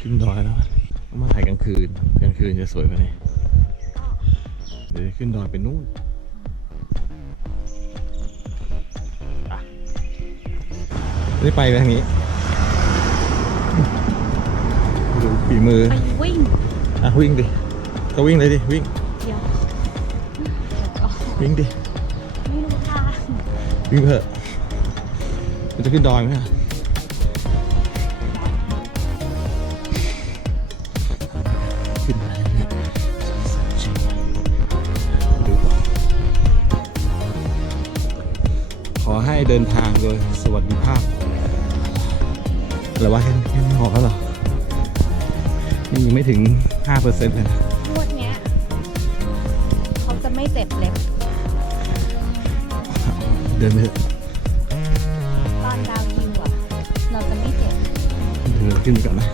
ขึ้นดอยแล้วต้องมาถ่ายกลางคืนกลางคืนจะสวยกว่านี้เดี๋ยวจะขึ้นดอยไปนู่นอะได้ไปทางนี้ดูฝีมือไปวิ่งอะวิ่งดิก็วิ่งเลยดิวิ่งเดี๋ยวเดี๋ยวก่อนวิ่งดิไม่รู้ทางวิ่งเถอะมันจะขึ้นดอยไหมอะ เดินทางโดยสวัสดิภาพอะไรวะแค่แค่นี้พอแล้วเหรอนี่ยังไม่ถึง 5%เลยนะงวดเนี้ยเขาจะไม่เจ็บเล็บ เดินไปเถอะตอนดาวฮิวอะ เราจะไม่เจ็บ เดินขึ้นไปก่อนนะ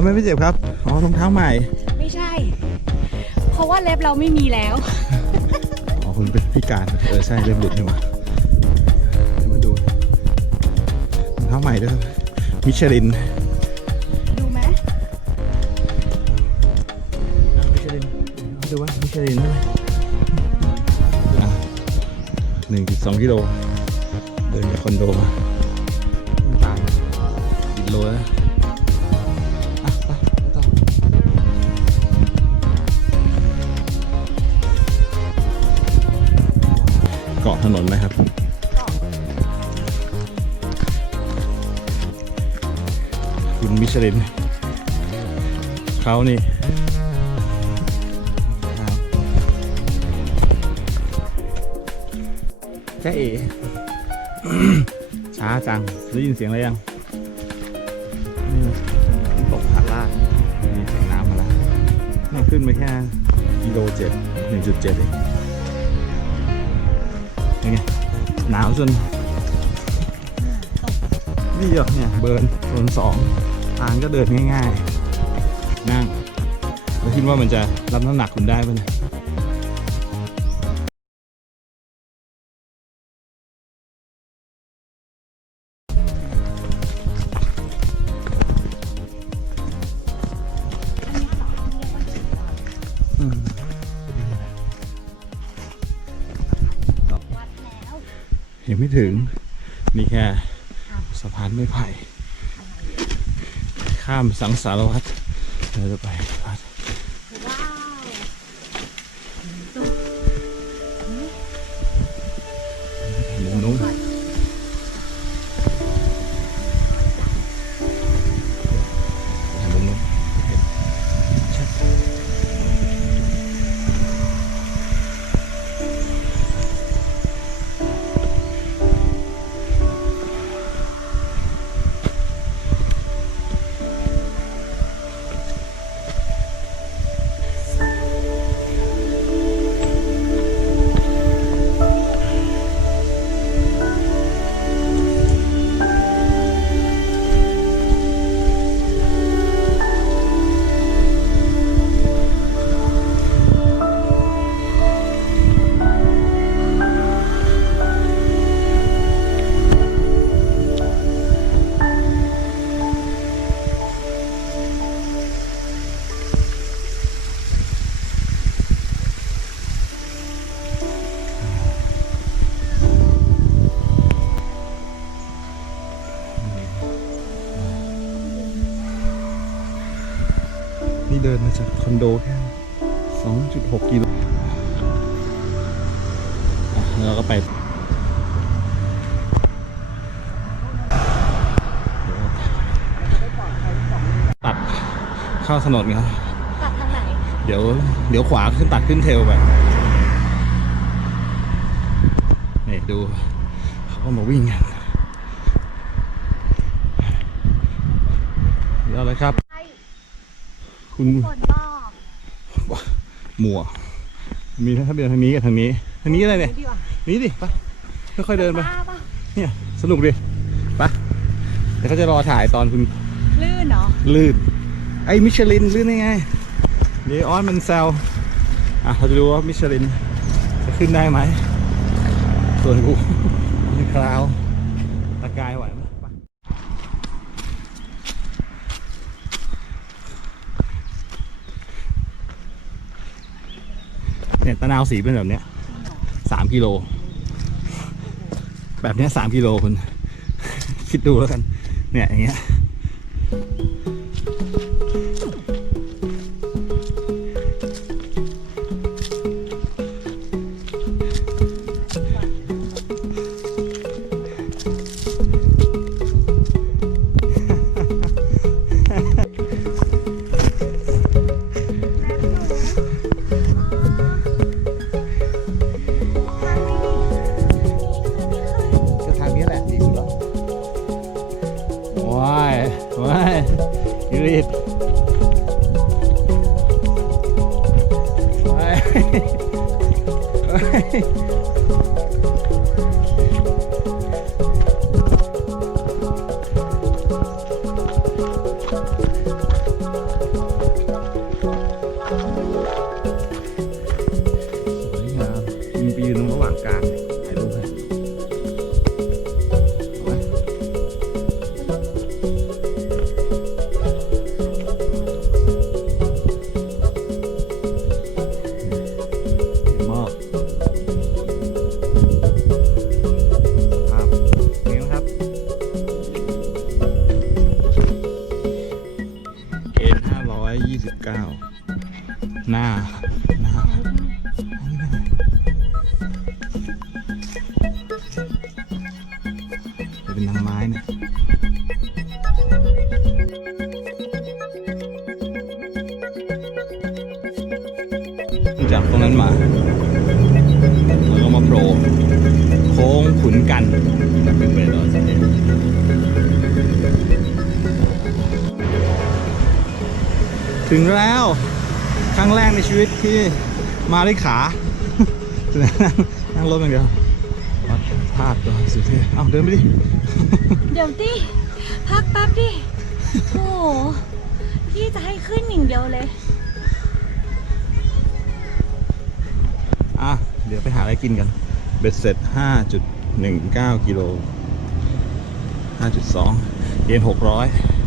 เอาไม่ไม่เจ็บครับ อ๋อรองเท้าใหม่ ไม่ใช่ เพราะว่าเล็บเราไม่มีแล้ว อ๋อคุณเป็นพิการ เออใช่เริ่มหลุดนี่หว่าเดี๋ยวมาดูรองเท้าใหม่ด้วยครับมิชลินดูไหมมิชลินดูว่ามิชลินใช่ไหมหนึ่งจุดสองกิโล เดินจากคอนโดมาตามกิโลแล้วาะถนนไหมครับ คุณมิชลินเขานี่ครับจ้าเอ๋ช้าจังได้ยินเสียงอะไรยังนี่ตกผาลาดมีเสียงน้ำมาแล้วนี่ขึ้นไปแค่กิโลเจ็ดหนึ่งจุดเจ็ดเองยังไง หนาวจนนี่เหรอเนี่ยเบิร์นโซนสองทางก็เดินง่าย ๆ นั่งแล้วคิดว่ามันจะรับน้ำหนักคุณได้ป่ะเนี่ย ยังไม่ถึง นี่แค่สะพานไม้ไผ่ ข้ามสังสารวัตรเราจะไปวัด กิโลอะแล้วก็ไปเดี๋ยวตัดเข้าถนนครับตัดทางไหน เดี๋ยวเดี๋ยวขวาขึ้นตัดขึ้นเทลไปนี่ดูเขาก็มาวิ่งกันเดี๋ยวอะไรครับใช่คุณฝนบอกหมัว มีทั้งทะเบียนทางนี้กับทางนี้ ทางนี้อะไรเนี่ยดีกว่านี้ดิไปค่อยๆเดินไปบ้าปะเนี่ยสนุกดิไปเดี๋ยวเขาจะรอถ่ายตอนคุณลื่นเนาะลื่นไอ้มิชลินลื่นได้ไงเดี๋ยวออนมันแซวอะเราจะดูว่ามิชลินจะขึ้นได้ไหมส่วนกูมันคราวตะกายไหวไหมไป เนี่ยตะนาวสีเป็นแบบเนี้ยสามกิโล แบบเนี้ยสามกิโลคุณ คิดดูแล้วกัน เนี่ยอย่างเงี้ย 229 หน้าหน้าเป็นนางไม้นะจากตรงนั้นมา ถึงแล้วครั้งแรกในชีวิตที่มาด้วยขานั่งนั่งรถอย่างเดียววัดภาพตัวสุดเท่เอาเดินไปดิ เดี๋ยวดิ พักแป๊บดิ โอ้โหพี่จะให้ขึ้นอย่างเดียวเลย อะ เดี๋ยวไปหาอะไรกินกัน เบ็ดเสร็จ 5.19 กิโล 5.2 เยน600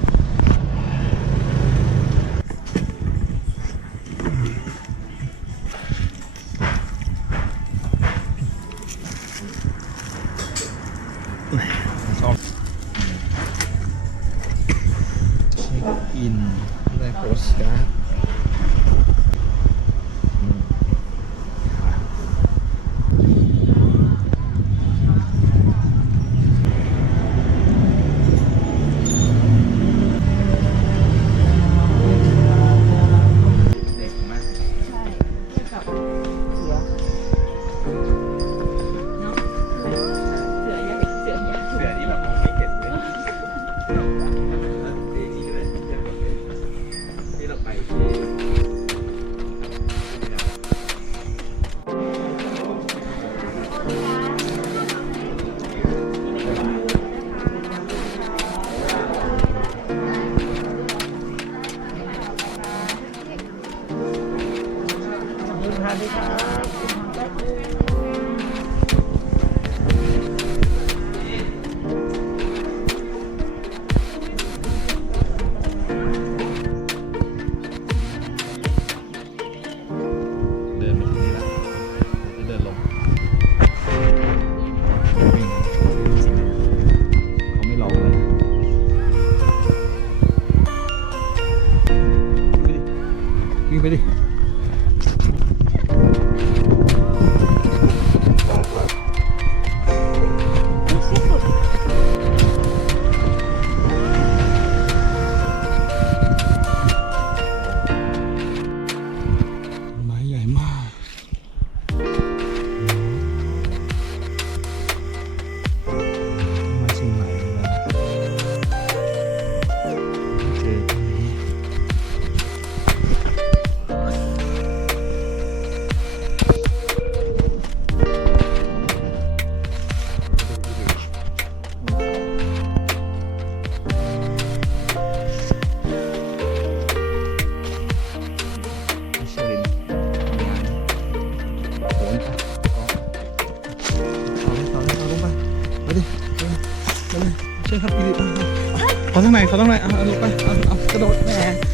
ขอตรงไหนขอตรงไหนเอาเอางไปเอาเอากระโดดแหม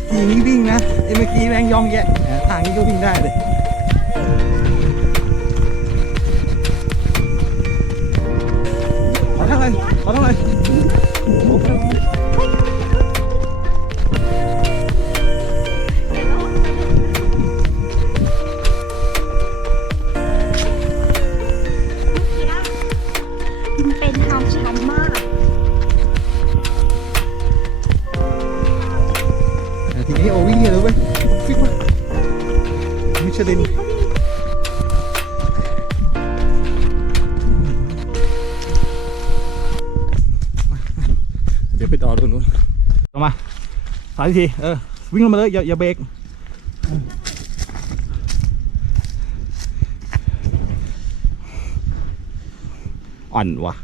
ทีนี้วิ่งนะไอ้เมื่อกี้แรงยองแยะทางนี้ก็วิ่งได้เลยขอทางไหนขอทางไหน สายทีเออวิ่งลงมาเลยอย่าอย่าเบรกอ่อนวะ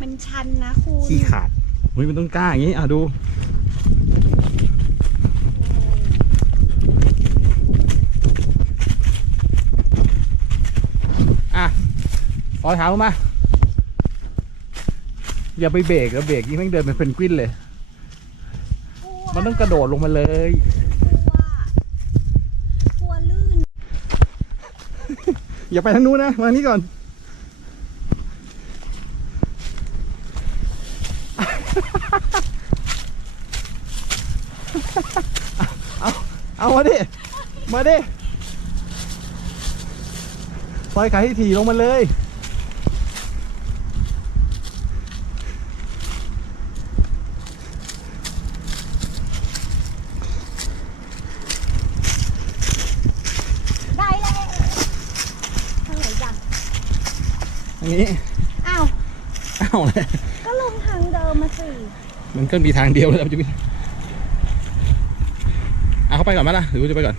มันชันนะคุณขี้ขาดเฮ้ยมันต้องกล้าอย่างนี้ อะดูอะขอถามลงมา อย่าไปเบรกแล้วเบรกยิ่งแม่งเดินเป็นเพนกวินเลยกลัวมัน ต้องกระโดดลงมาเลยกลัวกลัวลื่น อย่าไปทางนู้นนะ มาทางนี้ก่อน เอา เอามาดิ มาดิปล่อยขาให้ถี่ลงมาเลย ได้เลยทางไหนจัง อย่าง นี้อ้าวเอาเลยก็ลงทางเดิมมาสิมันก็มีทางเดียวเลยมันจะมีเอาเข้าไปก่อนไหมล่ะหรือว่าจะไปก่อน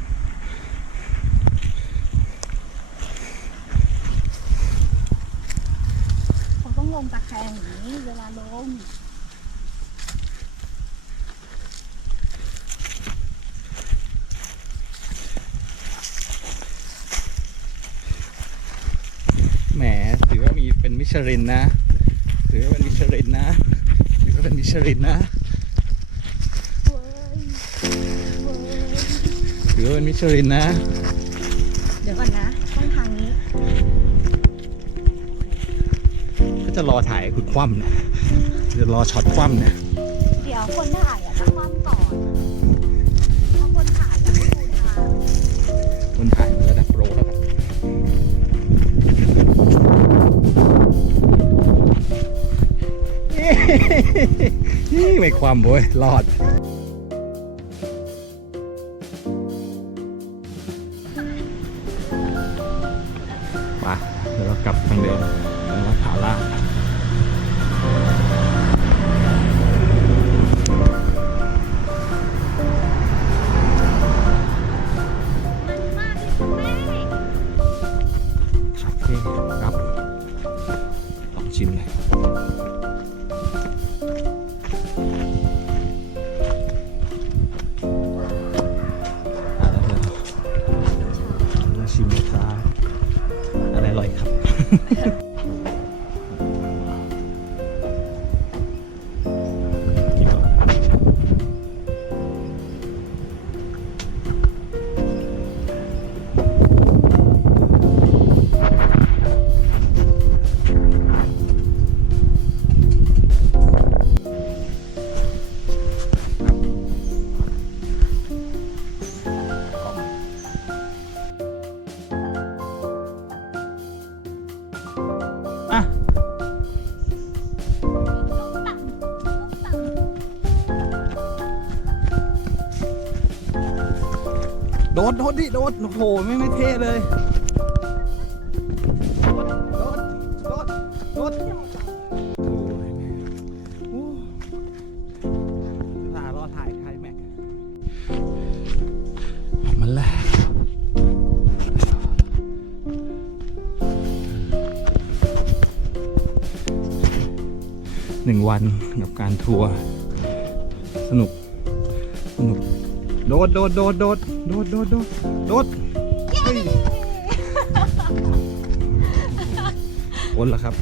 ผมต้องลงตะแคงอย่างนี้เวลาลง แหมถือว่ามีเป็นมิ ชลินนะ ถือว่าเป็นมิชลินนะ ถือว่าเป็นมิชลินนะเว้ยเว้ยถือว่าเป็นมิชลินนะ เดี๋ยวก่อนนะช่องทางนี้ ก็จะรอถ่ายคุณคว่ำเนี่ยจะรอช็อตคว่ำเนี่ย ความโว้ยรอด โดดโดดดิโดดโอ้โหไม่ไม่เท่เลยโดดโดดโดดโอ้ยแม่โอ้ถ่ารอถ่ายใครแม็กออกมาแล้วหนึ่งวันกับการทัวร์สนุกสนุก โดดโดดโดดโดดโดดโดดโดดโดดเฮ้ยโอนแล้วครับ